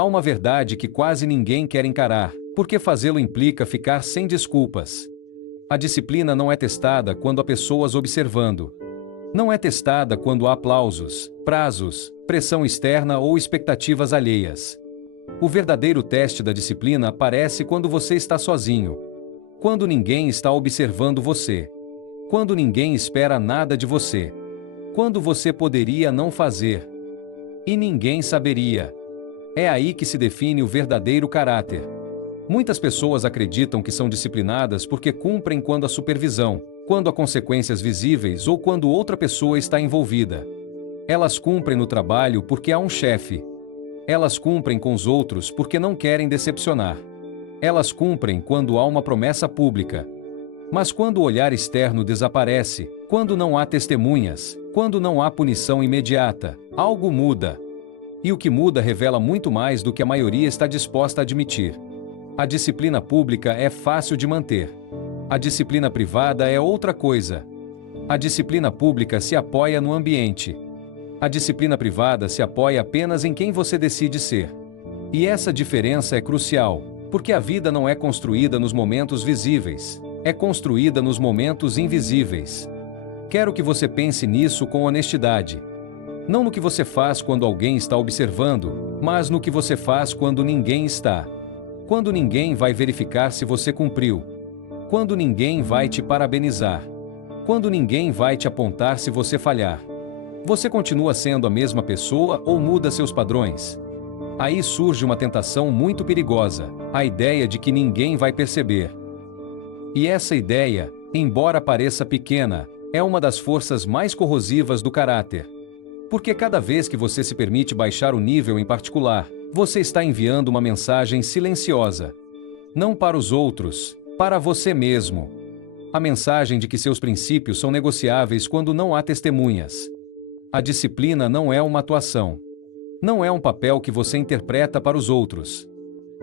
Há uma verdade que quase ninguém quer encarar, porque fazê-lo implica ficar sem desculpas. A disciplina não é testada quando há pessoas observando. Não é testada quando há aplausos, prazos, pressão externa ou expectativas alheias. O verdadeiro teste da disciplina aparece quando você está sozinho. Quando ninguém está observando você. Quando ninguém espera nada de você. Quando você poderia não fazer. E ninguém saberia. É aí que se define o verdadeiro caráter. Muitas pessoas acreditam que são disciplinadas porque cumprem quando há supervisão, quando há consequências visíveis ou quando outra pessoa está envolvida. Elas cumprem no trabalho porque há um chefe. Elas cumprem com os outros porque não querem decepcionar. Elas cumprem quando há uma promessa pública. Mas quando o olhar externo desaparece, quando não há testemunhas, quando não há punição imediata, algo muda. E o que muda revela muito mais do que a maioria está disposta a admitir. A disciplina pública é fácil de manter. A disciplina privada é outra coisa. A disciplina pública se apoia no ambiente. A disciplina privada se apoia apenas em quem você decide ser. E essa diferença é crucial, porque a vida não é construída nos momentos visíveis, é construída nos momentos invisíveis. Quero que você pense nisso com honestidade. Não no que você faz quando alguém está observando, mas no que você faz quando ninguém está. Quando ninguém vai verificar se você cumpriu. Quando ninguém vai te parabenizar. Quando ninguém vai te apontar se você falhar. Você continua sendo a mesma pessoa ou muda seus padrões? Aí surge uma tentação muito perigosa, a ideia de que ninguém vai perceber. E essa ideia, embora pareça pequena, é uma das forças mais corrosivas do caráter. Porque cada vez que você se permite baixar o nível em particular, você está enviando uma mensagem silenciosa. Não para os outros, para você mesmo. A mensagem de que seus princípios são negociáveis quando não há testemunhas. A disciplina não é uma atuação. Não é um papel que você interpreta para os outros.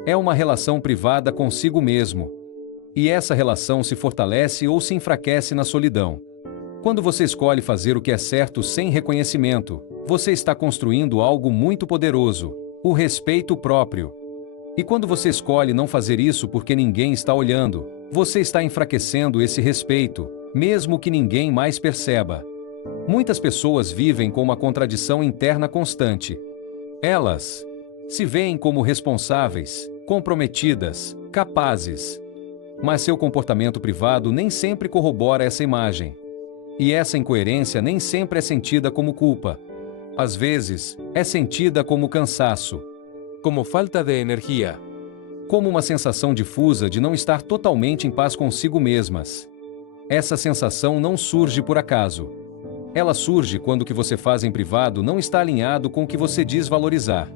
É uma relação privada consigo mesmo. E essa relação se fortalece ou se enfraquece na solidão. Quando você escolhe fazer o que é certo sem reconhecimento, você está construindo algo muito poderoso, o respeito próprio. E quando você escolhe não fazer isso porque ninguém está olhando, você está enfraquecendo esse respeito, mesmo que ninguém mais perceba. Muitas pessoas vivem com uma contradição interna constante. Elas se veem como responsáveis, comprometidas, capazes. Mas seu comportamento privado nem sempre corrobora essa imagem. E essa incoerência nem sempre é sentida como culpa. Às vezes, é sentida como cansaço. Como falta de energia. Como uma sensação difusa de não estar totalmente em paz consigo mesmas. Essa sensação não surge por acaso. Ela surge quando o que você faz em privado não está alinhado com o que você diz valorizar.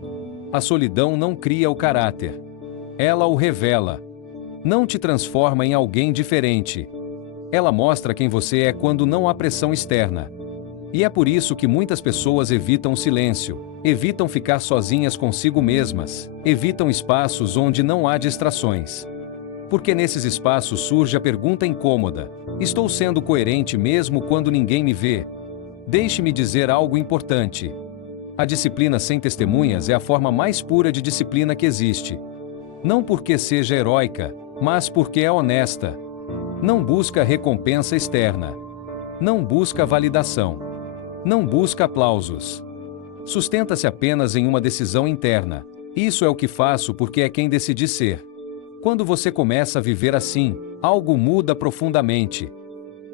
A solidão não cria o caráter. Ela o revela. Não te transforma em alguém diferente. Ela mostra quem você é quando não há pressão externa. E é por isso que muitas pessoas evitam o silêncio, evitam ficar sozinhas consigo mesmas, evitam espaços onde não há distrações. Porque nesses espaços surge a pergunta incômoda: estou sendo coerente mesmo quando ninguém me vê? Deixe-me dizer algo importante. A disciplina sem testemunhas é a forma mais pura de disciplina que existe. Não porque seja heróica, mas porque é honesta. Não busca recompensa externa. Não busca validação. Não busca aplausos. Sustenta-se apenas em uma decisão interna. Isso é o que faço porque é quem decidi ser. Quando você começa a viver assim, algo muda profundamente.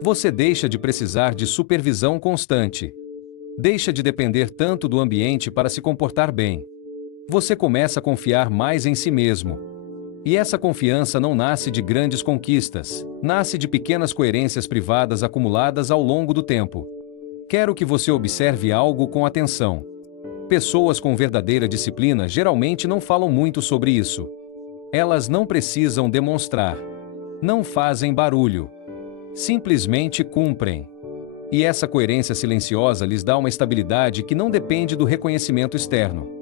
Você deixa de precisar de supervisão constante. Deixa de depender tanto do ambiente para se comportar bem. Você começa a confiar mais em si mesmo. E essa confiança não nasce de grandes conquistas, nasce de pequenas coerências privadas acumuladas ao longo do tempo. Quero que você observe algo com atenção. Pessoas com verdadeira disciplina geralmente não falam muito sobre isso. Elas não precisam demonstrar. Não fazem barulho. Simplesmente cumprem. E essa coerência silenciosa lhes dá uma estabilidade que não depende do reconhecimento externo.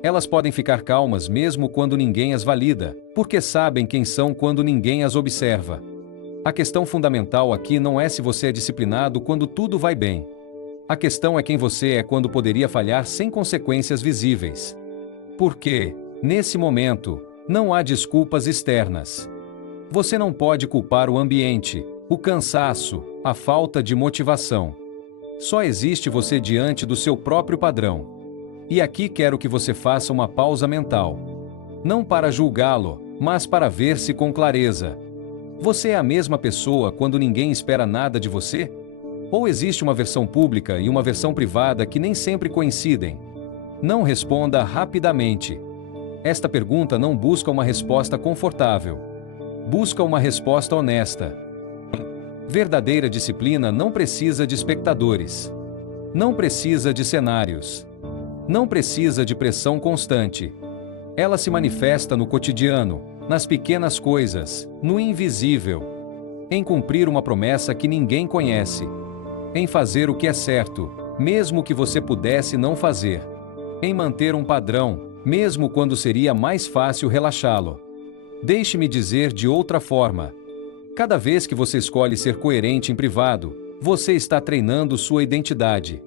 Elas podem ficar calmas mesmo quando ninguém as valida, porque sabem quem são quando ninguém as observa. A questão fundamental aqui não é se você é disciplinado quando tudo vai bem. A questão é quem você é quando poderia falhar sem consequências visíveis. Por quê? Nesse momento, não há desculpas externas. Você não pode culpar o ambiente, o cansaço, a falta de motivação. Só existe você diante do seu próprio padrão. E aqui quero que você faça uma pausa mental. Não para julgá-lo, mas para ver-se com clareza. Você é a mesma pessoa quando ninguém espera nada de você? Ou existe uma versão pública e uma versão privada que nem sempre coincidem? Não responda rapidamente. Esta pergunta não busca uma resposta confortável. Busca uma resposta honesta. Verdadeira disciplina não precisa de espectadores. Não precisa de cenários. Não precisa de pressão constante. Ela se manifesta no cotidiano, nas pequenas coisas, no invisível. Em cumprir uma promessa que ninguém conhece. Em fazer o que é certo, mesmo que você pudesse não fazer. Em manter um padrão, mesmo quando seria mais fácil relaxá-lo. Deixe-me dizer de outra forma. Cada vez que você escolhe ser coerente em privado, você está treinando sua identidade.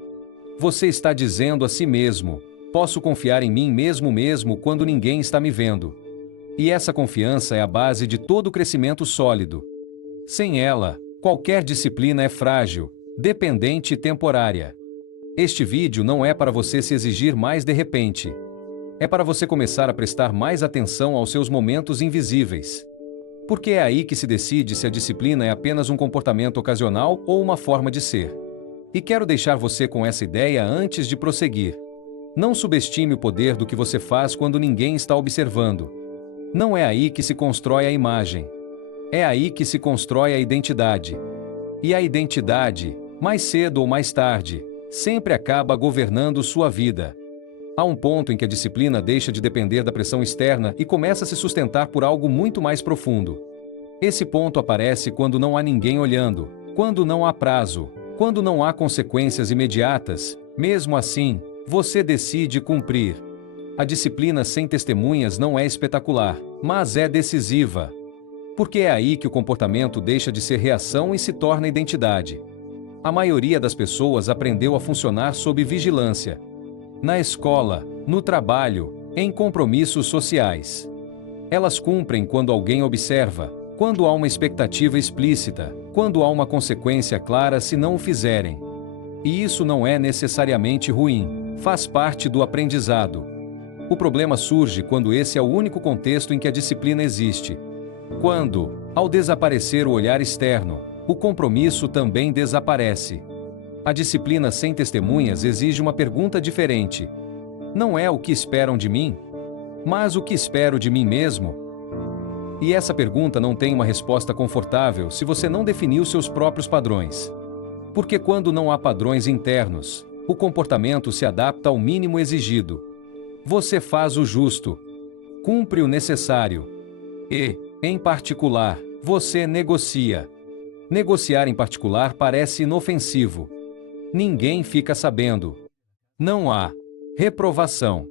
Você está dizendo a si mesmo: posso confiar em mim mesmo quando ninguém está me vendo. E essa confiança é a base de todo crescimento sólido. Sem ela, qualquer disciplina é frágil, dependente e temporária. Este vídeo não é para você se exigir mais de repente. É para você começar a prestar mais atenção aos seus momentos invisíveis. Porque é aí que se decide se a disciplina é apenas um comportamento ocasional ou uma forma de ser. E quero deixar você com essa ideia antes de prosseguir. Não subestime o poder do que você faz quando ninguém está observando. Não é aí que se constrói a imagem. É aí que se constrói a identidade. E a identidade, mais cedo ou mais tarde, sempre acaba governando sua vida. Há um ponto em que a disciplina deixa de depender da pressão externa e começa a se sustentar por algo muito mais profundo. Esse ponto aparece quando não há ninguém olhando, quando não há prazo, quando não há consequências imediatas. Mesmo assim, você decide cumprir. A disciplina sem testemunhas não é espetacular, mas é decisiva. Porque é aí que o comportamento deixa de ser reação e se torna identidade. A maioria das pessoas aprendeu a funcionar sob vigilância. Na escola, no trabalho, em compromissos sociais. Elas cumprem quando alguém observa, quando há uma expectativa explícita, quando há uma consequência clara se não o fizerem. E isso não é necessariamente ruim, faz parte do aprendizado. O problema surge quando esse é o único contexto em que a disciplina existe. Quando, ao desaparecer o olhar externo, o compromisso também desaparece. A disciplina sem testemunhas exige uma pergunta diferente. Não é o que esperam de mim, mas o que espero de mim mesmo? E essa pergunta não tem uma resposta confortável se você não definiu seus próprios padrões. Porque quando não há padrões internos, o comportamento se adapta ao mínimo exigido. Você faz o justo, cumpre o necessário e, em particular, você negocia. Negociar em particular parece inofensivo. Ninguém fica sabendo. Não há reprovação.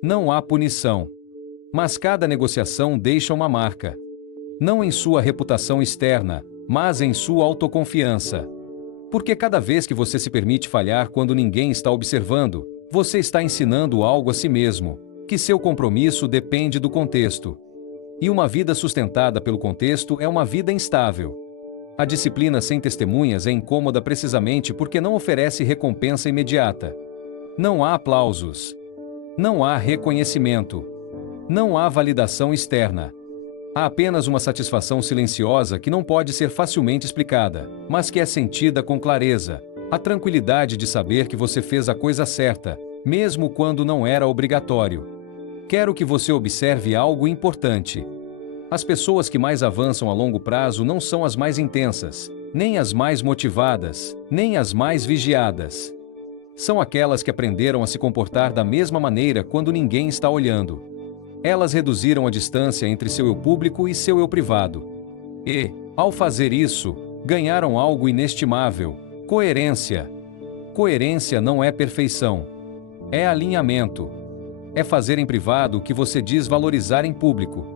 Não há punição. Mas cada negociação deixa uma marca. Não em sua reputação externa, mas em sua autoconfiança. Porque cada vez que você se permite falhar quando ninguém está observando, você está ensinando algo a si mesmo, que seu compromisso depende do contexto. E uma vida sustentada pelo contexto é uma vida instável. A disciplina sem testemunhas é incômoda precisamente porque não oferece recompensa imediata. Não há aplausos. Não há reconhecimento. Não há validação externa. Há apenas uma satisfação silenciosa que não pode ser facilmente explicada, mas que é sentida com clareza. A tranquilidade de saber que você fez a coisa certa, mesmo quando não era obrigatório. Quero que você observe algo importante. As pessoas que mais avançam a longo prazo não são as mais intensas, nem as mais motivadas, nem as mais vigiadas. São aquelas que aprenderam a se comportar da mesma maneira quando ninguém está olhando. Elas reduziram a distância entre seu eu público e seu eu privado. E, ao fazer isso, ganharam algo inestimável: coerência. Coerência não é perfeição. É alinhamento. É fazer em privado o que você diz valorizar em público.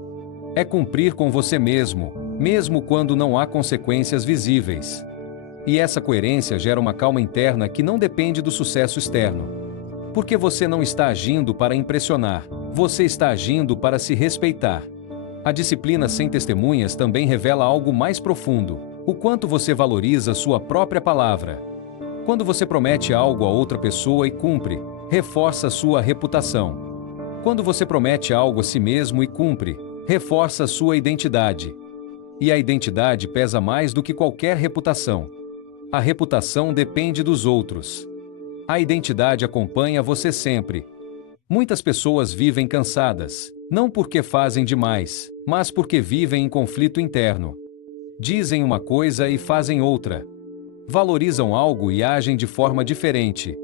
É cumprir com você mesmo, mesmo quando não há consequências visíveis. E essa coerência gera uma calma interna que não depende do sucesso externo. Porque você não está agindo para impressionar, Você está agindo para se respeitar. A disciplina sem testemunhas também revela algo mais profundo: o quanto você valoriza sua própria palavra. Quando você promete algo a outra pessoa e cumpre, reforça sua reputação. Quando você promete algo a si mesmo e cumpre, reforça sua identidade. E a identidade pesa mais do que qualquer reputação. A reputação depende dos outros. A identidade acompanha você sempre. Muitas pessoas vivem cansadas, não porque fazem demais, mas porque vivem em conflito interno. Dizem uma coisa e fazem outra. Valorizam algo e agem de forma diferente.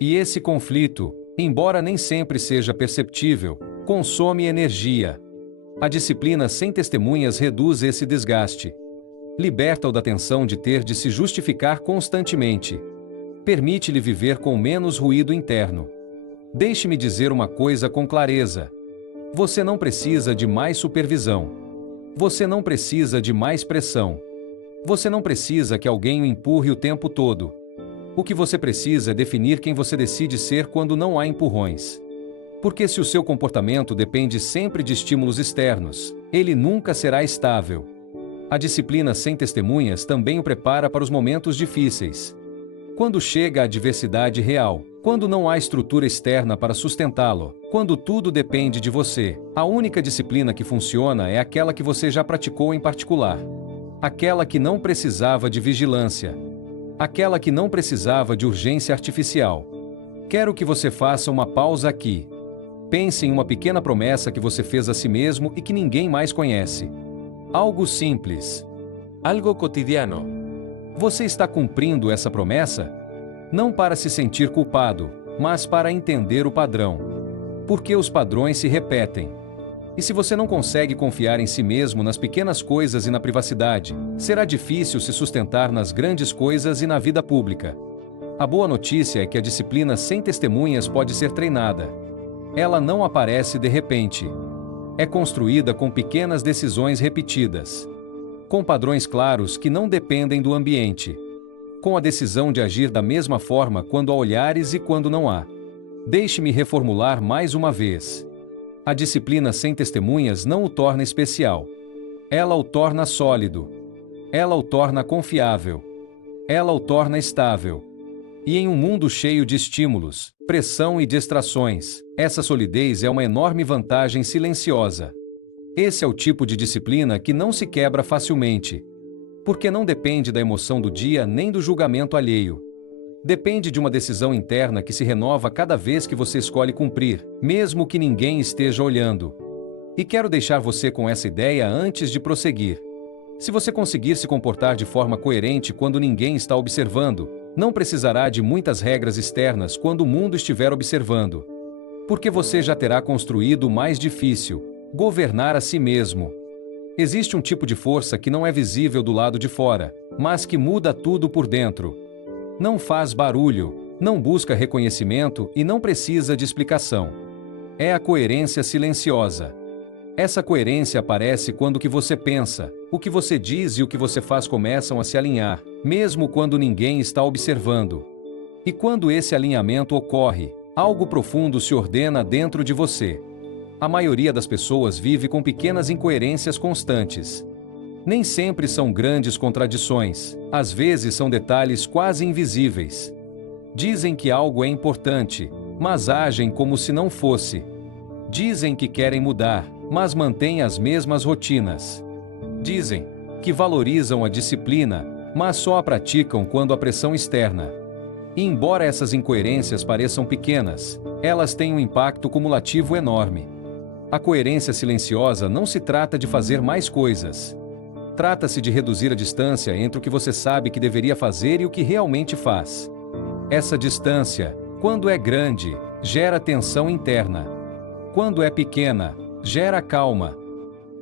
E esse conflito, embora nem sempre seja perceptível, consome energia. A disciplina sem testemunhas reduz esse desgaste. Liberta-o da tensão de ter de se justificar constantemente. Permite-lhe viver com menos ruído interno. Deixe-me dizer uma coisa com clareza. Você não precisa de mais supervisão. Você não precisa de mais pressão. Você não precisa que alguém o empurre o tempo todo. O que você precisa é definir quem você decide ser quando não há empurrões. Porque se o seu comportamento depende sempre de estímulos externos, ele nunca será estável. A disciplina sem testemunhas também o prepara para os momentos difíceis. Quando chega a adversidade real, quando não há estrutura externa para sustentá-lo, quando tudo depende de você, a única disciplina que funciona é aquela que você já praticou em particular. Aquela que não precisava de vigilância. Aquela que não precisava de urgência artificial. Quero que você faça uma pausa aqui. Pense em uma pequena promessa que você fez a si mesmo e que ninguém mais conhece. Algo simples. Algo cotidiano. Você está cumprindo essa promessa? Não para se sentir culpado, mas para entender o padrão. Porque os padrões se repetem. E se você não consegue confiar em si mesmo nas pequenas coisas e na privacidade, será difícil se sustentar nas grandes coisas e na vida pública. A boa notícia é que a disciplina sem testemunhas pode ser treinada. Ela não aparece de repente. É construída com pequenas decisões repetidas. Com padrões claros que não dependem do ambiente. Com a decisão de agir da mesma forma quando há olhares e quando não há. Deixe-me reformular mais uma vez. A disciplina sem testemunhas não o torna especial. Ela o torna sólido. Ela o torna confiável. Ela o torna estável. E em um mundo cheio de estímulos, pressão e distrações, essa solidez é uma enorme vantagem silenciosa. Esse é o tipo de disciplina que não se quebra facilmente. Porque não depende da emoção do dia nem do julgamento alheio. Depende de uma decisão interna que se renova cada vez que você escolhe cumprir, mesmo que ninguém esteja olhando. E quero deixar você com essa ideia antes de prosseguir. Se você conseguir se comportar de forma coerente quando ninguém está observando, não precisará de muitas regras externas quando o mundo estiver observando. Porque você já terá construído o mais difícil: governar a si mesmo. Existe um tipo de força que não é visível do lado de fora, mas que muda tudo por dentro. Não faz barulho, não busca reconhecimento e não precisa de explicação. É a coerência silenciosa. Essa coerência aparece quando o que você pensa, o que você diz e o que você faz começam a se alinhar, mesmo quando ninguém está observando. E quando esse alinhamento ocorre, algo profundo se ordena dentro de você. A maioria das pessoas vive com pequenas incoerências constantes. Nem sempre são grandes contradições, às vezes são detalhes quase invisíveis. Dizem que algo é importante, mas agem como se não fosse. Dizem que querem mudar, mas mantêm as mesmas rotinas. Dizem que valorizam a disciplina, mas só a praticam quando há pressão externa. E embora essas incoerências pareçam pequenas, elas têm um impacto cumulativo enorme. A coerência silenciosa não se trata de fazer mais coisas. Trata-se de reduzir a distância entre o que você sabe que deveria fazer e o que realmente faz. Essa distância, quando é grande, gera tensão interna. Quando é pequena, gera calma.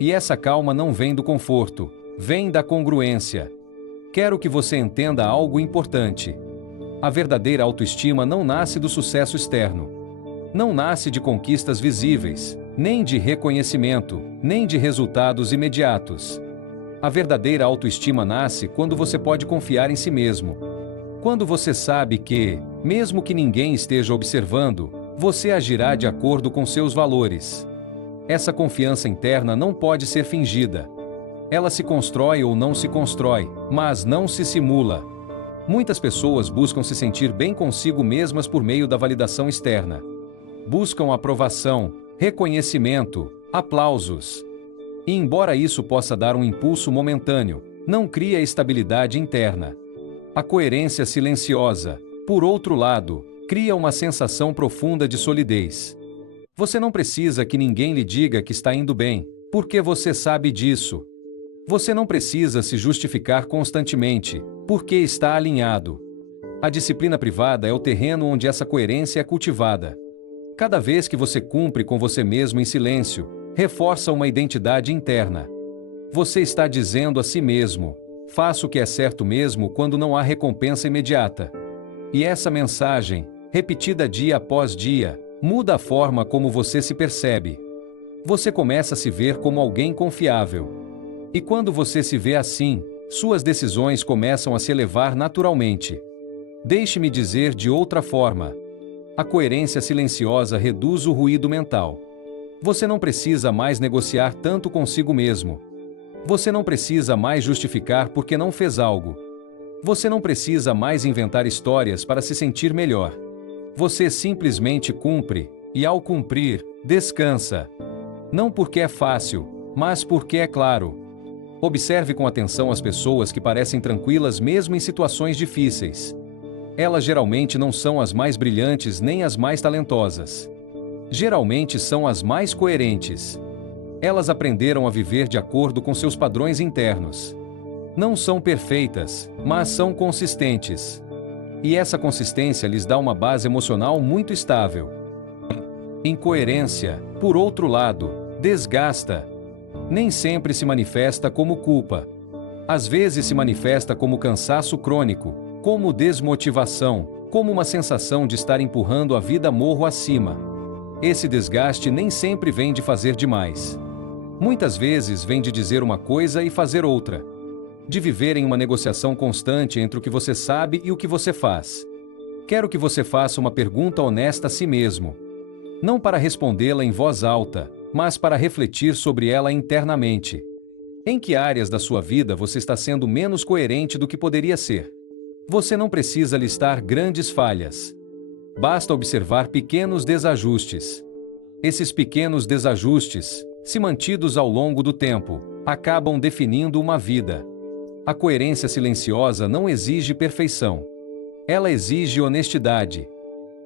E essa calma não vem do conforto, vem da congruência. Quero que você entenda algo importante. A verdadeira autoestima não nasce do sucesso externo. Não nasce de conquistas visíveis, nem de reconhecimento, nem de resultados imediatos. A verdadeira autoestima nasce quando você pode confiar em si mesmo. Quando você sabe que, mesmo que ninguém esteja observando, Você agirá de acordo com seus valores. Essa confiança interna não pode ser fingida. Ela se constrói ou não se constrói, mas não se simula. Muitas pessoas buscam se sentir bem consigo mesmas por meio da validação externa. Buscam aprovação, reconhecimento, aplausos. E embora isso possa dar um impulso momentâneo, não cria estabilidade interna. A coerência silenciosa, por outro lado, cria uma sensação profunda de solidez. Você não precisa que ninguém lhe diga que está indo bem, porque você sabe disso. Você não precisa se justificar constantemente, porque está alinhado. A disciplina privada é o terreno onde essa coerência é cultivada. Cada vez que você cumpre com você mesmo em silêncio, reforça uma identidade interna. Você está dizendo a si mesmo: faço o que é certo mesmo quando não há recompensa imediata. E essa mensagem, repetida dia após dia, muda a forma como você se percebe. Você começa a se ver como alguém confiável. E quando você se vê assim, suas decisões começam a se elevar naturalmente. Deixe-me dizer de outra forma. A coerência silenciosa reduz o ruído mental. Você não precisa mais negociar tanto consigo mesmo. Você não precisa mais justificar porque não fez algo. Você não precisa mais inventar histórias para se sentir melhor. Você simplesmente cumpre, e ao cumprir, descansa. Não porque é fácil, mas porque é claro. Observe com atenção as pessoas que parecem tranquilas mesmo em situações difíceis. Elas geralmente não são as mais brilhantes nem as mais talentosas. Geralmente são as mais coerentes. Elas aprenderam a viver de acordo com seus padrões internos. Não são perfeitas, mas são consistentes. E essa consistência lhes dá uma base emocional muito estável. Incoerência, por outro lado, desgasta. Nem sempre se manifesta como culpa. Às vezes se manifesta como cansaço crônico, como desmotivação, como uma sensação de estar empurrando a vida morro acima. Esse desgaste nem sempre vem de fazer demais. Muitas vezes vem de dizer uma coisa e fazer outra. De viver em uma negociação constante entre o que você sabe e o que você faz. Quero que você faça uma pergunta honesta a si mesmo. Não para respondê-la em voz alta, mas para refletir sobre ela internamente. Em que áreas da sua vida você está sendo menos coerente do que poderia ser? Você não precisa listar grandes falhas. Basta observar pequenos desajustes. Esses pequenos desajustes, se mantidos ao longo do tempo, acabam definindo uma vida. A coerência silenciosa não exige perfeição. Ela exige honestidade.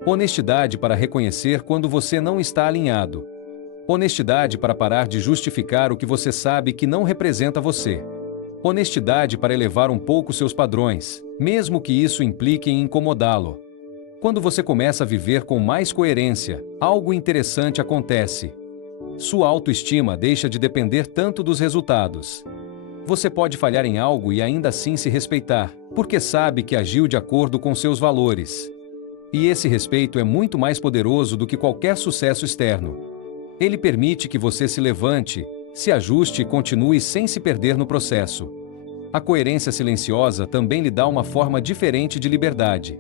Honestidade para reconhecer quando você não está alinhado. Honestidade para parar de justificar o que você sabe que não representa você. Honestidade para elevar um pouco seus padrões, mesmo que isso implique em incomodá-lo. Quando você começa a viver com mais coerência, algo interessante acontece. Sua autoestima deixa de depender tanto dos resultados. Você pode falhar em algo e ainda assim se respeitar, porque sabe que agiu de acordo com seus valores. E esse respeito é muito mais poderoso do que qualquer sucesso externo. Ele permite que você se levante, se ajuste e continue sem se perder no processo. A coerência silenciosa também lhe dá uma forma diferente de liberdade.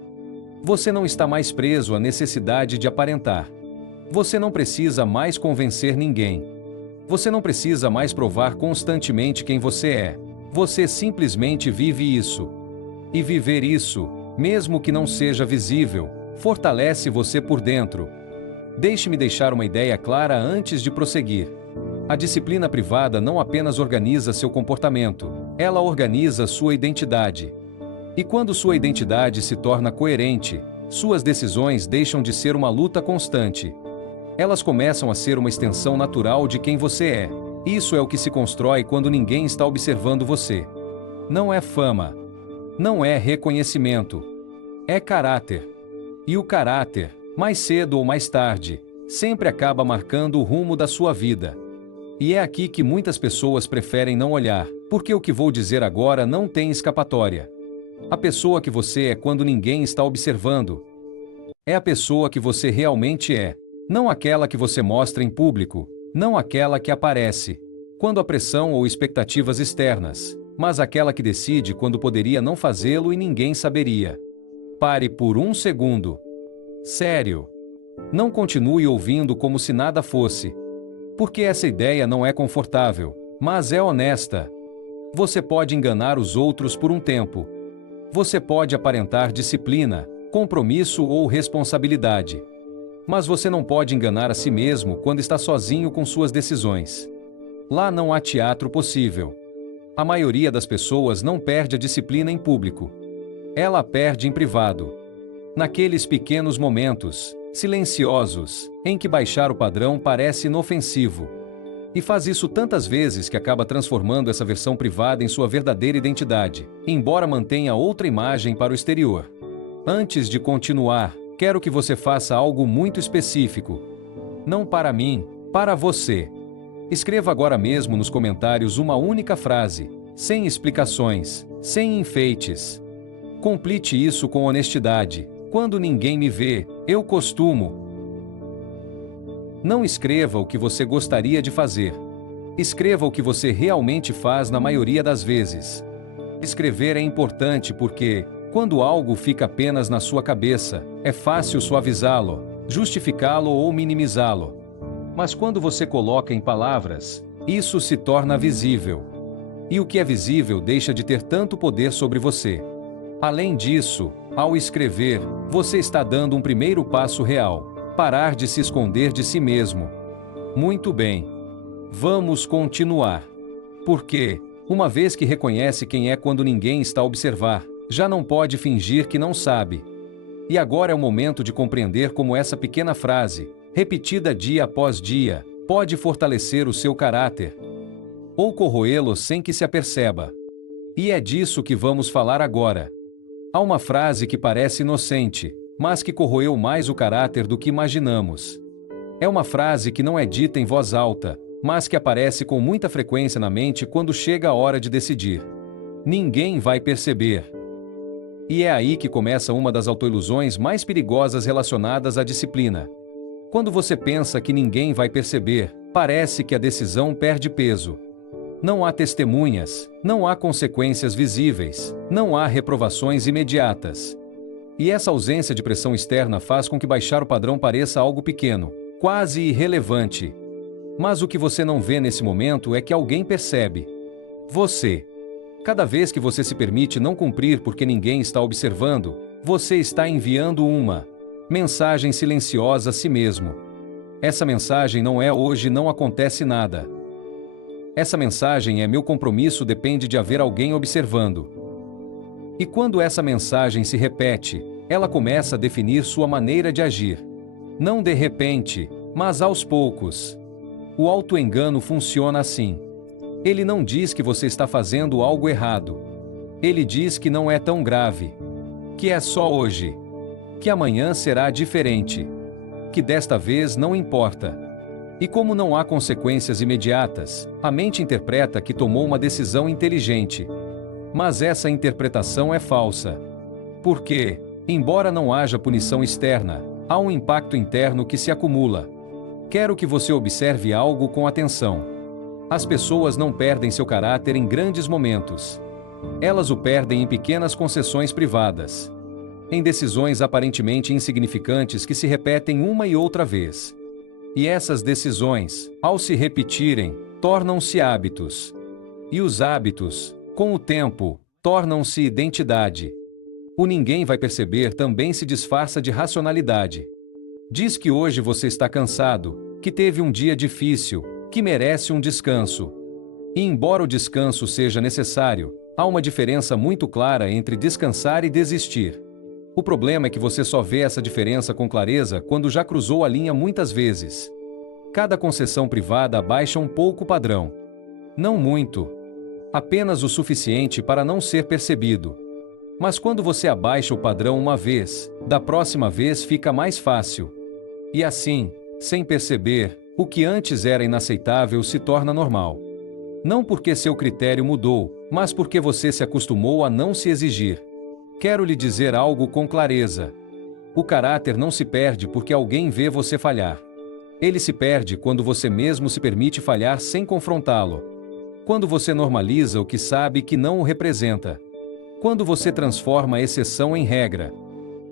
Você não está mais preso à necessidade de aparentar. Você não precisa mais convencer ninguém. Você não precisa mais provar constantemente quem você é. Você simplesmente vive isso. E viver isso, mesmo que não seja visível, fortalece você por dentro. Deixe-me deixar uma ideia clara antes de prosseguir. A disciplina privada não apenas organiza seu comportamento, ela organiza sua identidade. E quando sua identidade se torna coerente, suas decisões deixam de ser uma luta constante. Elas começam a ser uma extensão natural de quem você é. Isso é o que se constrói quando ninguém está observando você. Não é fama. Não é reconhecimento. É caráter. E o caráter, mais cedo ou mais tarde, sempre acaba marcando o rumo da sua vida. E é aqui que muitas pessoas preferem não olhar, porque o que vou dizer agora não tem escapatória. A pessoa que você é quando ninguém está observando. É a pessoa que você realmente é, não aquela que você mostra em público, não aquela que aparece, quando há pressão ou expectativas externas, mas aquela que decide quando poderia não fazê-lo e ninguém saberia. Pare por um segundo. Sério. Não continue ouvindo como se nada fosse. Porque essa ideia não é confortável, mas é honesta. Você pode enganar os outros por um tempo. Você pode aparentar disciplina, compromisso ou responsabilidade. Mas você não pode enganar a si mesmo quando está sozinho com suas decisões. Lá não há teatro possível. A maioria das pessoas não perde a disciplina em público. Ela a perde em privado. Naqueles pequenos momentos, silenciosos, em que baixar o padrão parece inofensivo. E faz isso tantas vezes que acaba transformando essa versão privada em sua verdadeira identidade, embora mantenha outra imagem para o exterior. Antes de continuar, quero que você faça algo muito específico. Não para mim, para você. Escreva agora mesmo nos comentários uma única frase, sem explicações, sem enfeites. Complete isso com honestidade. Quando ninguém me vê, eu costumo. Não escreva o que você gostaria de fazer. Escreva o que você realmente faz na maioria das vezes. Escrever é importante porque, quando algo fica apenas na sua cabeça, é fácil suavizá-lo, justificá-lo ou minimizá-lo. Mas quando você coloca em palavras, isso se torna visível. E o que é visível deixa de ter tanto poder sobre você. Além disso, ao escrever, você está dando um primeiro passo real: parar de se esconder de si mesmo. Muito bem. Vamos continuar. Porque, uma vez que reconhece quem é quando ninguém está a observar, já não pode fingir que não sabe. E agora é o momento de compreender como essa pequena frase, repetida dia após dia, pode fortalecer o seu caráter ou corroê-lo sem que se aperceba. E é disso que vamos falar agora. Há uma frase que parece inocente, mas que corroeu mais o caráter do que imaginamos. É uma frase que não é dita em voz alta, mas que aparece com muita frequência na mente quando chega a hora de decidir. Ninguém vai perceber. E é aí que começa uma das autoilusões mais perigosas relacionadas à disciplina. Quando você pensa que ninguém vai perceber, parece que a decisão perde peso. Não há testemunhas, não há consequências visíveis, não há reprovações imediatas. E essa ausência de pressão externa faz com que baixar o padrão pareça algo pequeno, quase irrelevante. Mas o que você não vê nesse momento é que alguém percebe. Você. Cada vez que você se permite não cumprir porque ninguém está observando, você está enviando uma mensagem silenciosa a si mesmo. Essa mensagem não é hoje não acontece nada. Essa mensagem é meu compromisso depende de haver alguém observando. E quando essa mensagem se repete, ela começa a definir sua maneira de agir. Não de repente, mas aos poucos. O auto-engano funciona assim. Ele não diz que você está fazendo algo errado. Ele diz que não é tão grave. Que é só hoje. Que amanhã será diferente. Que desta vez não importa. E como não há consequências imediatas, a mente interpreta que tomou uma decisão inteligente. Mas essa interpretação é falsa. Porque, embora não haja punição externa, há um impacto interno que se acumula. Quero que você observe algo com atenção. As pessoas não perdem seu caráter em grandes momentos. Elas o perdem em pequenas concessões privadas. Em decisões aparentemente insignificantes que se repetem uma e outra vez. E essas decisões, ao se repetirem, tornam-se hábitos. E os hábitos, com o tempo, tornam-se identidade. O ninguém vai perceber também se disfarça de racionalidade. Diz que hoje você está cansado, que teve um dia difícil, que merece um descanso. E embora o descanso seja necessário, há uma diferença muito clara entre descansar e desistir. O problema é que você só vê essa diferença com clareza quando já cruzou a linha muitas vezes. Cada concessão privada abaixa um pouco o padrão. Não muito. Apenas o suficiente para não ser percebido. Mas quando você abaixa o padrão uma vez, da próxima vez fica mais fácil. E assim, sem perceber, o que antes era inaceitável se torna normal. Não porque seu critério mudou, mas porque você se acostumou a não se exigir. Quero lhe dizer algo com clareza. O caráter não se perde porque alguém vê você falhar. Ele se perde quando você mesmo se permite falhar sem confrontá-lo. Quando você normaliza o que sabe que não o representa. Quando você transforma a exceção em regra.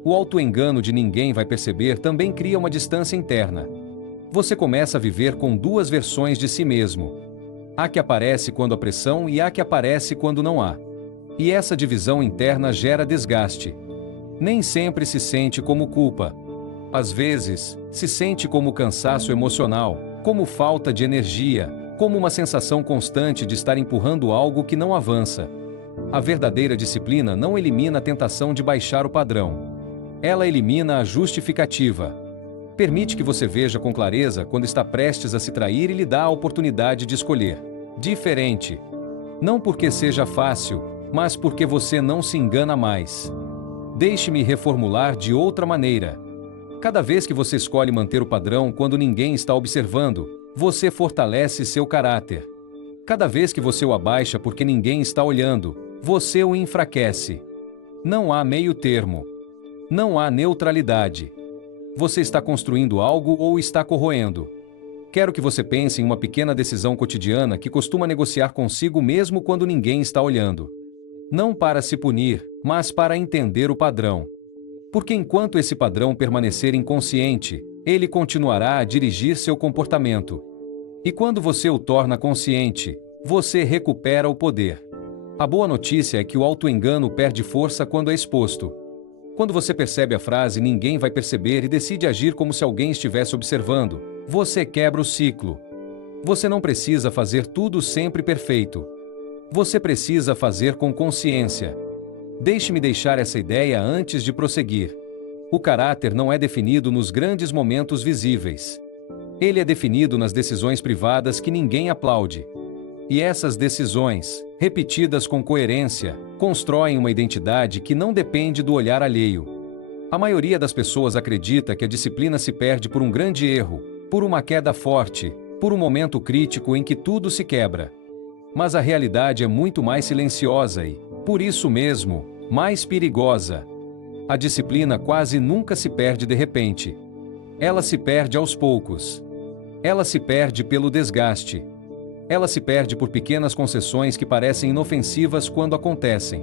O autoengano de ninguém vai perceber também cria uma distância interna. Você começa a viver com duas versões de si mesmo. Há que aparece quando há pressão e há que aparece quando não há. E essa divisão interna gera desgaste. Nem sempre se sente como culpa. Às vezes, se sente como cansaço emocional, como falta de energia, como uma sensação constante de estar empurrando algo que não avança. A verdadeira disciplina não elimina a tentação de baixar o padrão. Ela elimina a justificativa. Permite que você veja com clareza quando está prestes a se trair e lhe dá a oportunidade de escolher diferente. Não porque seja fácil, mas porque você não se engana mais. Deixe-me reformular de outra maneira. Cada vez que você escolhe manter o padrão quando ninguém está observando, você fortalece seu caráter. Cada vez que você o abaixa porque ninguém está olhando, você o enfraquece. Não há meio termo. Não há neutralidade. Você está construindo algo ou está corroendo. Quero que você pense em uma pequena decisão cotidiana que costuma negociar consigo mesmo quando ninguém está olhando. Não para se punir, mas para entender o padrão. Porque enquanto esse padrão permanecer inconsciente, ele continuará a dirigir seu comportamento. E quando você o torna consciente, você recupera o poder. A boa notícia é que o autoengano perde força quando é exposto. Quando você percebe a frase "ninguém vai perceber" e decide agir como se alguém estivesse observando, você quebra o ciclo. Você não precisa fazer tudo sempre perfeito. Você precisa fazer com consciência. Deixe-me deixar essa ideia antes de prosseguir. O caráter não é definido nos grandes momentos visíveis. Ele é definido nas decisões privadas que ninguém aplaude. E essas decisões, repetidas com coerência, constroem uma identidade que não depende do olhar alheio. A maioria das pessoas acredita que a disciplina se perde por um grande erro, por uma queda forte, por um momento crítico em que tudo se quebra. Mas a realidade é muito mais silenciosa e, por isso mesmo, mais perigosa. A disciplina quase nunca se perde de repente. Ela se perde aos poucos. Ela se perde pelo desgaste. Ela se perde por pequenas concessões que parecem inofensivas quando acontecem.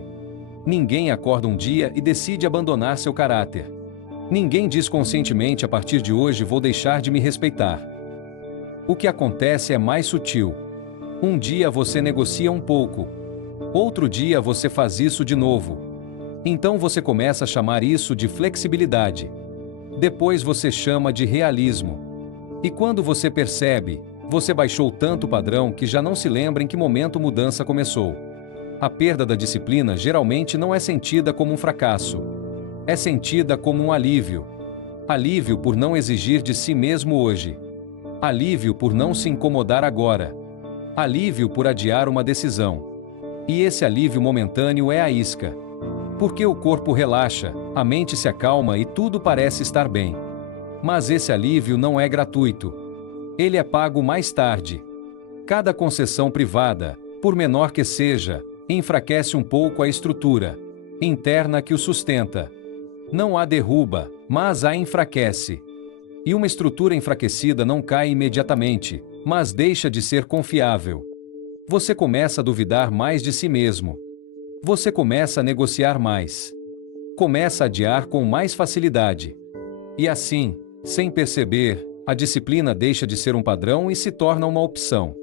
Ninguém acorda um dia e decide abandonar seu caráter. Ninguém diz conscientemente: a partir de hoje vou deixar de me respeitar. O que acontece é mais sutil. Um dia você negocia um pouco. Outro dia você faz isso de novo. Então você começa a chamar isso de flexibilidade. Depois você chama de realismo. E quando você percebe, você baixou tanto o padrão que já não se lembra em que momento a mudança começou. A perda da disciplina geralmente não é sentida como um fracasso. É sentida como um alívio. Alívio por não exigir de si mesmo hoje. Alívio por não se incomodar agora. Alívio por adiar uma decisão. E esse alívio momentâneo é a isca. Porque o corpo relaxa, a mente se acalma e tudo parece estar bem. Mas esse alívio não é gratuito. Ele é pago mais tarde. Cada concessão privada, por menor que seja, enfraquece um pouco a estrutura interna que o sustenta. Não a derruba, mas a enfraquece. E uma estrutura enfraquecida não cai imediatamente, mas deixa de ser confiável. Você começa a duvidar mais de si mesmo. Você começa a negociar mais. Começa a adiar com mais facilidade. E assim, sem perceber, a disciplina deixa de ser um padrão e se torna uma opção.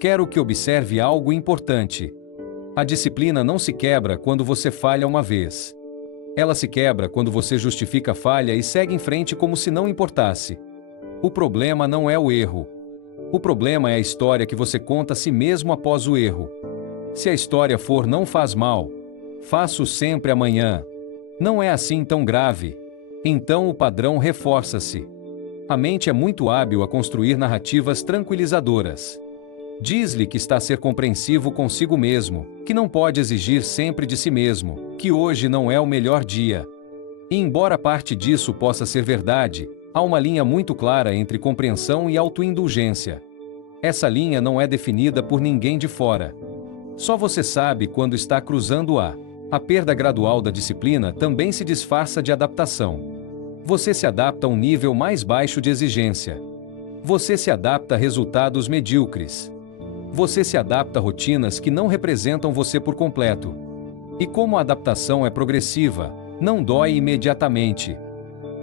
Quero que observe algo importante. A disciplina não se quebra quando você falha uma vez. Ela se quebra quando você justifica a falha e segue em frente como se não importasse. O problema não é o erro. O problema é a história que você conta a si mesmo após o erro. Se a história for "não faz mal, faço sempre amanhã", não é assim tão grave. Então o padrão reforça-se. A mente é muito hábil a construir narrativas tranquilizadoras. Diz-lhe que está a ser compreensivo consigo mesmo, que não pode exigir sempre de si mesmo, que hoje não é o melhor dia. E embora parte disso possa ser verdade, há uma linha muito clara entre compreensão e autoindulgência. Essa linha não é definida por ninguém de fora. Só você sabe quando está cruzando-a. A perda gradual da disciplina também se disfarça de adaptação. Você se adapta a um nível mais baixo de exigência. Você se adapta a resultados medíocres. Você se adapta a rotinas que não representam você por completo. E como a adaptação é progressiva, Não dói imediatamente.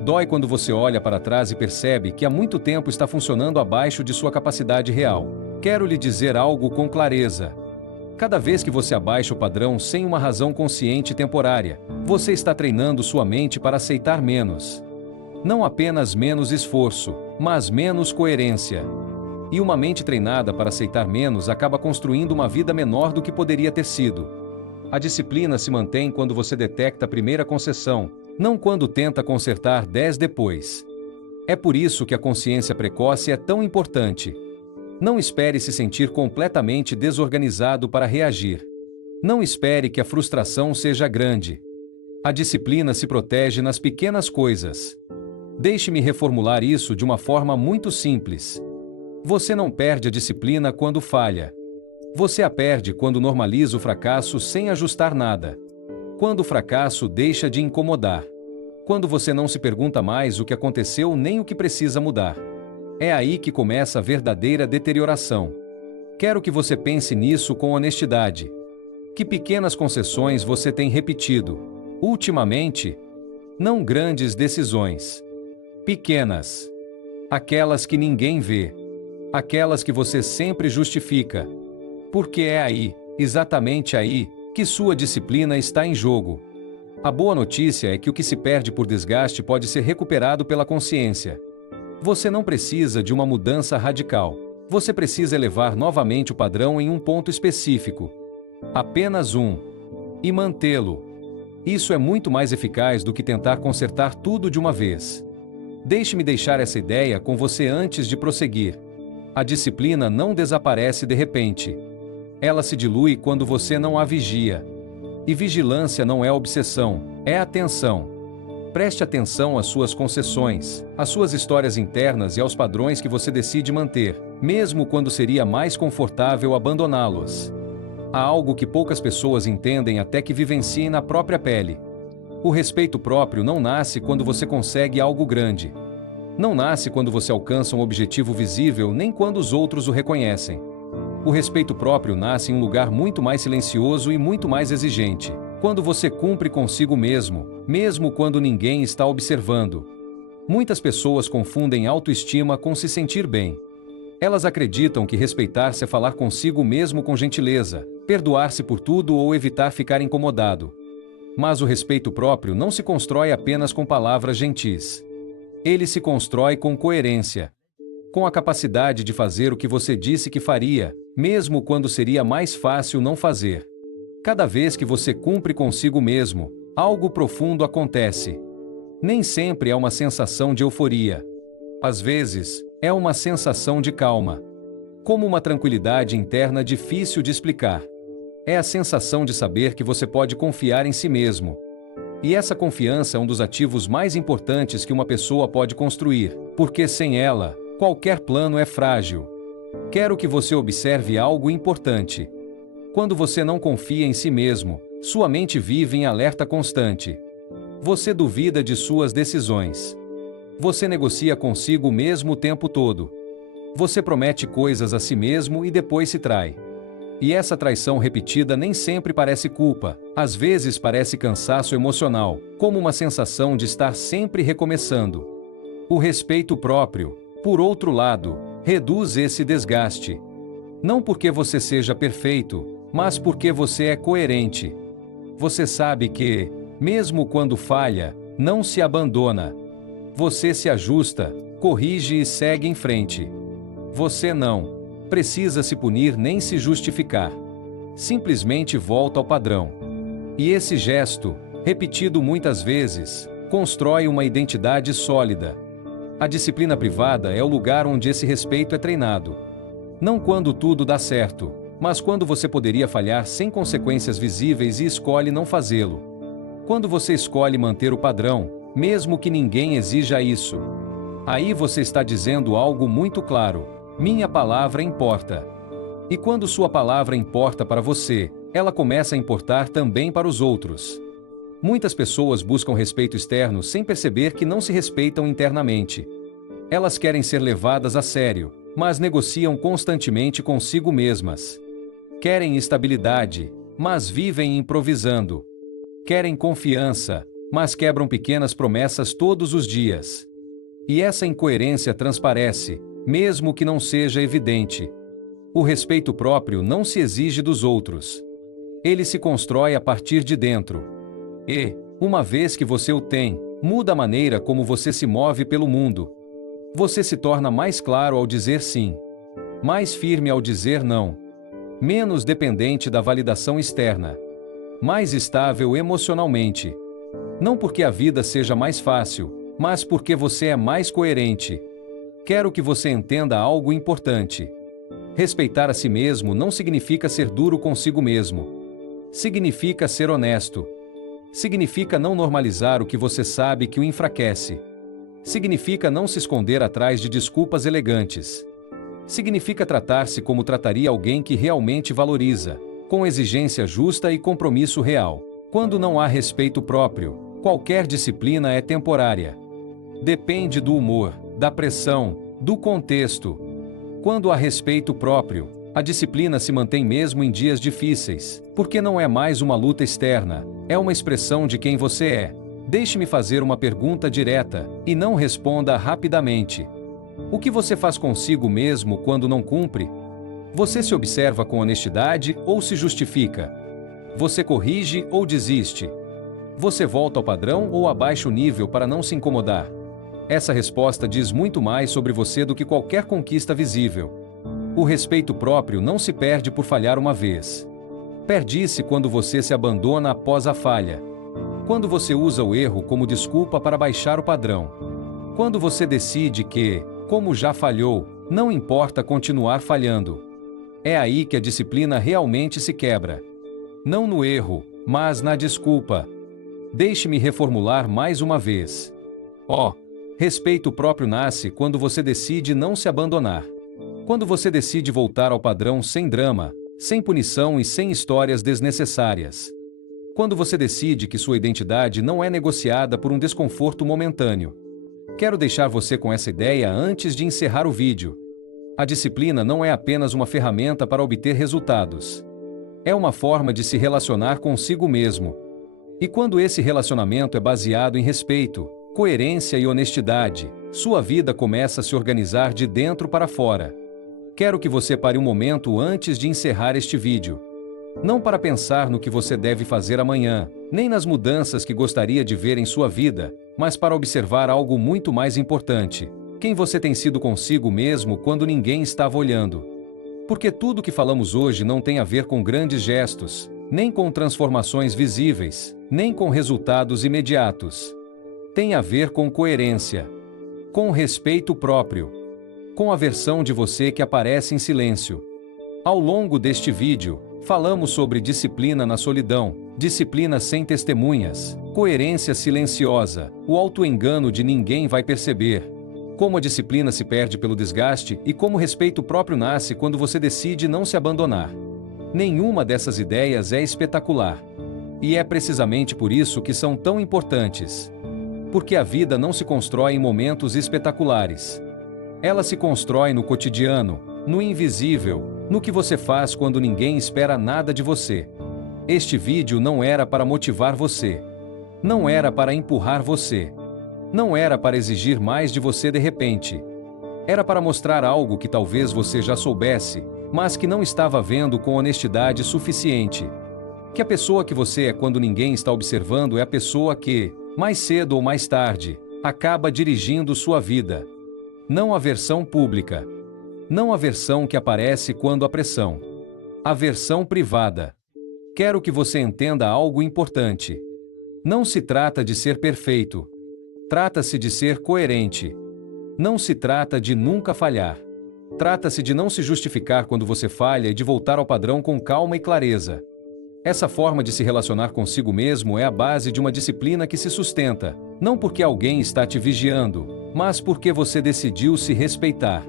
Dói quando você olha para trás e percebe que há muito tempo está funcionando abaixo de sua capacidade real. Quero lhe dizer algo com clareza. Cada vez que você abaixa o padrão sem uma razão consciente temporária, você está treinando sua mente para aceitar menos. Não apenas menos esforço, mas menos coerência. E uma mente treinada para aceitar menos acaba construindo uma vida menor do que poderia ter sido. A disciplina se mantém quando você detecta a primeira concessão, não quando tenta consertar 10 depois. É por isso que a consciência precoce é tão importante. Não espere se sentir completamente desorganizado para reagir. Não espere que a frustração seja grande. A disciplina se protege nas pequenas coisas. Deixe-me reformular isso de uma forma muito simples. Você não perde a disciplina quando falha. Você a perde quando normaliza o fracasso sem ajustar nada. Quando o fracasso deixa de incomodar. Quando você não se pergunta mais o que aconteceu nem o que precisa mudar. É aí que começa a verdadeira deterioração. Quero que você pense nisso com honestidade. Que pequenas concessões você tem repetido, ultimamente? Não grandes decisões. Pequenas. Aquelas que ninguém vê. Aquelas que você sempre justifica. Porque é aí, exatamente aí, que sua disciplina está em jogo. A boa notícia é que o que se perde por desgaste pode ser recuperado pela consciência. Você não precisa de uma mudança radical. Você precisa elevar novamente o padrão em um ponto específico. Apenas um. E mantê-lo. Isso é muito mais eficaz do que tentar consertar tudo de uma vez. Deixe-me deixar essa ideia com você antes de prosseguir. A disciplina não desaparece de repente. Ela se dilui quando você não a vigia. E vigilância não é obsessão, é atenção. Preste atenção às suas concessões, às suas histórias internas e aos padrões que você decide manter, mesmo quando seria mais confortável abandoná-los. Há algo que poucas pessoas entendem até que vivenciem na própria pele. O respeito próprio não nasce quando você consegue algo grande. Não nasce quando você alcança um objetivo visível, nem quando os outros o reconhecem. O respeito próprio nasce em um lugar muito mais silencioso e muito mais exigente. Quando você cumpre consigo mesmo, mesmo quando ninguém está observando. Muitas pessoas confundem autoestima com se sentir bem. Elas acreditam que respeitar-se é falar consigo mesmo com gentileza, perdoar-se por tudo ou evitar ficar incomodado. Mas o respeito próprio não se constrói apenas com palavras gentis. Ele se constrói com coerência. Com a capacidade de fazer o que você disse que faria, mesmo quando seria mais fácil não fazer. Cada vez que você cumpre consigo mesmo, algo profundo acontece. Nem sempre é uma sensação de euforia. Às vezes, é uma sensação de calma. Como uma tranquilidade interna difícil de explicar. É a sensação de saber que você pode confiar em si mesmo. E essa confiança é um dos ativos mais importantes que uma pessoa pode construir, porque sem ela, qualquer plano é frágil. Quero que você observe algo importante. Quando você não confia em si mesmo, sua mente vive em alerta constante. Você duvida de suas decisões. Você negocia consigo mesmo o tempo todo. Você promete coisas a si mesmo e depois se trai. E essa traição repetida nem sempre parece culpa, às vezes parece cansaço emocional, como uma sensação de estar sempre recomeçando. O respeito próprio, por outro lado, reduz esse desgaste. Não porque você seja perfeito, mas porque você é coerente. Você sabe que, mesmo quando falha, não se abandona. Você se ajusta, corrige e segue em frente. Você não precisa se punir nem se justificar. Simplesmente volta ao padrão. E esse gesto, repetido muitas vezes, constrói uma identidade sólida. A disciplina privada é o lugar onde esse respeito é treinado. Não quando tudo dá certo, mas quando você poderia falhar sem consequências visíveis e escolhe não fazê-lo. Quando você escolhe manter o padrão, mesmo que ninguém exija isso. Aí você está dizendo algo muito claro: minha palavra importa. E quando sua palavra importa para você, ela começa a importar também para os outros. Muitas pessoas buscam respeito externo sem perceber que não se respeitam internamente. Elas querem ser levadas a sério, mas negociam constantemente consigo mesmas. Querem estabilidade, mas vivem improvisando. Querem confiança, mas quebram pequenas promessas todos os dias. E essa incoerência transparece, mesmo que não seja evidente. O respeito próprio não se exige dos outros. Ele se constrói a partir de dentro. E, uma vez que você o tem, muda a maneira como você se move pelo mundo. Você se torna mais claro ao dizer sim, mais firme ao dizer não, menos dependente da validação externa, mais estável emocionalmente. Não porque a vida seja mais fácil, mas porque você é mais coerente. Quero que você entenda algo importante. Respeitar a si mesmo não significa ser duro consigo mesmo. Significa ser honesto. Significa não normalizar o que você sabe que o enfraquece. Significa não se esconder atrás de desculpas elegantes. Significa tratar-se como trataria alguém que realmente valoriza, com exigência justa e compromisso real. Quando não há respeito próprio, qualquer disciplina é temporária. Depende do humor, da pressão, do contexto. Quando há respeito próprio, a disciplina se mantém mesmo em dias difíceis, porque não é mais uma luta externa, é uma expressão de quem você é. Deixe-me fazer uma pergunta direta, e não responda rapidamente. O que você faz consigo mesmo quando não cumpre? Você se observa com honestidade ou se justifica? Você corrige ou desiste? Você volta ao padrão ou abaixa o nível para não se incomodar? Essa resposta diz muito mais sobre você do que qualquer conquista visível. O respeito próprio não se perde por falhar uma vez. Perde-se quando você se abandona após a falha. Quando você usa o erro como desculpa para baixar o padrão. Quando você decide que, como já falhou, não importa continuar falhando. É aí que a disciplina realmente se quebra. Não no erro, mas na desculpa. Deixe-me reformular mais uma vez. Respeito próprio nasce quando você decide não se abandonar. Quando você decide voltar ao padrão sem drama, sem punição e sem histórias desnecessárias. Quando você decide que sua identidade não é negociada por um desconforto momentâneo. Quero deixar você com essa ideia antes de encerrar o vídeo. A disciplina não é apenas uma ferramenta para obter resultados. É uma forma de se relacionar consigo mesmo. E quando esse relacionamento é baseado em respeito, coerência e honestidade, sua vida começa a se organizar de dentro para fora. Quero que você pare um momento antes de encerrar este vídeo. Não para pensar no que você deve fazer amanhã, nem nas mudanças que gostaria de ver em sua vida, mas para observar algo muito mais importante. Quem você tem sido consigo mesmo quando ninguém estava olhando. Porque tudo que falamos hoje não tem a ver com grandes gestos, nem com transformações visíveis, nem com resultados imediatos. Tem a ver com coerência, com respeito próprio, com a versão de você que aparece em silêncio. Ao longo deste vídeo, falamos sobre disciplina na solidão, disciplina sem testemunhas, coerência silenciosa, o auto-engano de ninguém vai perceber, como a disciplina se perde pelo desgaste e como o respeito próprio nasce quando você decide não se abandonar. Nenhuma dessas ideias é espetacular. E é precisamente por isso que são tão importantes. Porque a vida não se constrói em momentos espetaculares. Ela se constrói no cotidiano, no invisível, no que você faz quando ninguém espera nada de você. Este vídeo não era para motivar você. Não era para empurrar você. Não era para exigir mais de você de repente. Era para mostrar algo que talvez você já soubesse, mas que não estava vendo com honestidade suficiente. Que a pessoa que você é quando ninguém está observando é a pessoa que, mais cedo ou mais tarde, acaba dirigindo sua vida. Não a versão pública. Não a versão que aparece quando há pressão. A versão privada. Quero que você entenda algo importante. Não se trata de ser perfeito. Trata-se de ser coerente. Não se trata de nunca falhar. Trata-se de não se justificar quando você falha e de voltar ao padrão com calma e clareza. Essa forma de se relacionar consigo mesmo é a base de uma disciplina que se sustenta, não porque alguém está te vigiando, mas porque você decidiu se respeitar.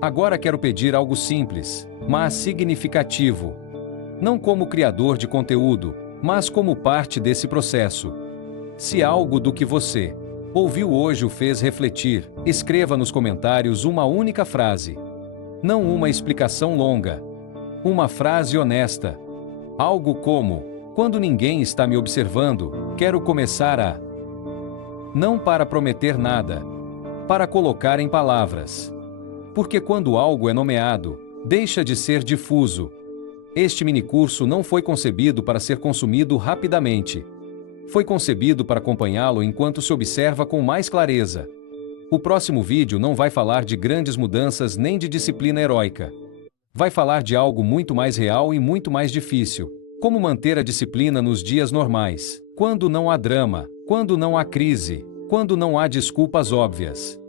Agora quero pedir algo simples, mas significativo. Não como criador de conteúdo, mas como parte desse processo. Se algo do que você ouviu hoje o fez refletir, escreva nos comentários uma única frase. Não uma explicação longa. Uma frase honesta. Algo como: quando ninguém está me observando, quero começar a Não para prometer nada. Para colocar em palavras. Porque quando algo é nomeado, deixa de ser difuso. Este minicurso não foi concebido para ser consumido rapidamente. Foi concebido para acompanhá-lo enquanto se observa com mais clareza. O próximo vídeo não vai falar de grandes mudanças nem de disciplina heróica. Vai falar de algo muito mais real e muito mais difícil. Como manter a disciplina nos dias normais, quando não há drama, quando não há crise, quando não há desculpas óbvias.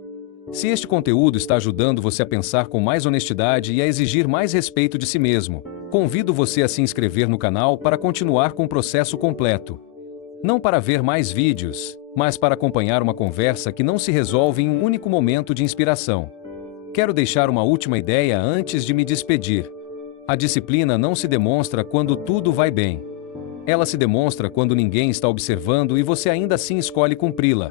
Se este conteúdo está ajudando você a pensar com mais honestidade e a exigir mais respeito de si mesmo, convido você a se inscrever no canal para continuar com o processo completo. Não para ver mais vídeos, mas para acompanhar uma conversa que não se resolve em um único momento de inspiração. Quero deixar uma última ideia antes de me despedir. A disciplina não se demonstra quando tudo vai bem. Ela se demonstra quando ninguém está observando e você ainda assim escolhe cumpri-la.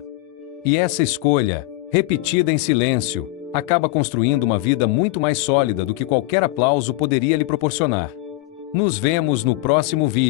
E essa escolha, repetida em silêncio, acaba construindo uma vida muito mais sólida do que qualquer aplauso poderia lhe proporcionar. Nos vemos no próximo vídeo.